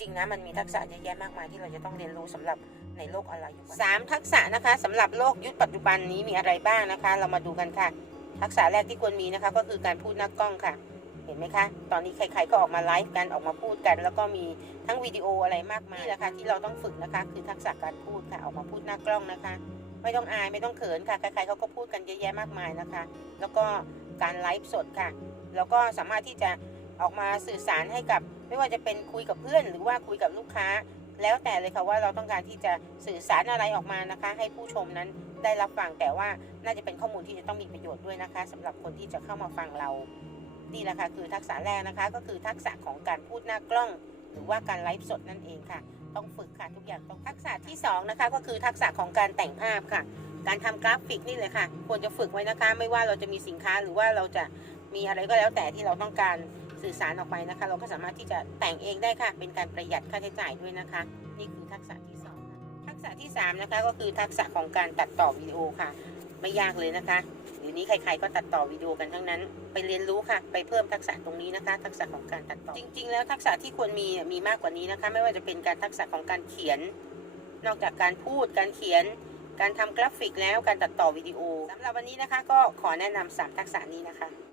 ริง ๆ นะ มันมีทักษะเยอะแยะมากมายที่เราจะต้องเรียนรู้สำหรับในโลกออนไลน์ยุคสามทักษะนะคะสำหรับโลกยุคปัจจุบันนี้มีอะไรบ้างนะคะ เรามาดูกันค่ะ ทักษะแรกที่ควรมีนะคะ ก็คือการพูดหน้ากล้องค่ะ เห็นไหมคะ ตอนนี้ใครๆก็ออกมาไลฟ์กันออกมาพูดกัน แล้วก็มีทั้งวิดีโออะไรมากมายนี่แหละค่ะที่เราต้องฝึกนะคะ คือทักษะการพูดค่ะออกมาพูดหน้ากล้องนะคะ ไม่ต้องอายไม่ต้องเขินค่ะใครๆเขาก็พูดกันเยอะแยะมากมายนะคะ แล้วก็การไลฟ์สดค่ะแล้วก็สามารถที่จะ ออกมาสื่อสารให้กับ ไม่ว่าจะเป็นคุยกับเพื่อน หรือว่าคุยกับลูกค้า แล้วแต่เลยค่ะว่าเราต้องการที่จะสื่อสารอะไรออกมานะคะ ให้ผู้ชมนั้นได้รับฟังแต่ว่าน่าจะเป็นข้อมูลที่จะต้องมีประโยชน์ด้วยนะคะสำหรับคนที่จะเข้ามาฟังเรานี่แหละค่ะคือทักษะแรกนะคะ ก็คือทักษะของการพูดหน้ากล้อง หรือว่าการไลฟ์สดนั่นเองค่ะ ต้องฝึกค่ะทุกอย่างต้องทักษะที่สองนะคะก็คือทักษะของการแต่งภาพค่ะ การทำกราฟิกนี่เลยค่ะ ควรจะฝึกไว้นะคะ ไม่ว่าเราจะมีสินค้าหรือว่าเราจะมีอะไรก็แล้วแต่ที่เราต้องการ สื่อสารออกไปนะคะ เราก็สามารถที่จะแต่งเองได้ค่ะ เป็นการประหยัดค่าใช้จ่ายด้วยนะคะ นี่คือทักษะที่สองค่ะทักษะที่สามนะคะก็คือทักษะของการตัดต่อวิดีโอค่ะ ไม่ยากเลยนะคะเดี๋ยวนี้ใครๆก็ตัดต่อวิดีโอกันทั้งนั้น ไปเรียนรู้ค่ะ ไปเพิ่มทักษะตรงนี้นะคะ ทักษะของการตัดต่อ จริง ๆ แล้วทักษะที่ควรมีมีมากกว่านี้นะคะ ไม่ว่าจะเป็นการทักษะของการเขียน นอกจากการพูด การเขียน การทำกราฟิกแล้วการตัดต่อวิดีโอสำหรับวันนี้นะคะ ก็ขอแนะนำสามทักษะนี้นะคะ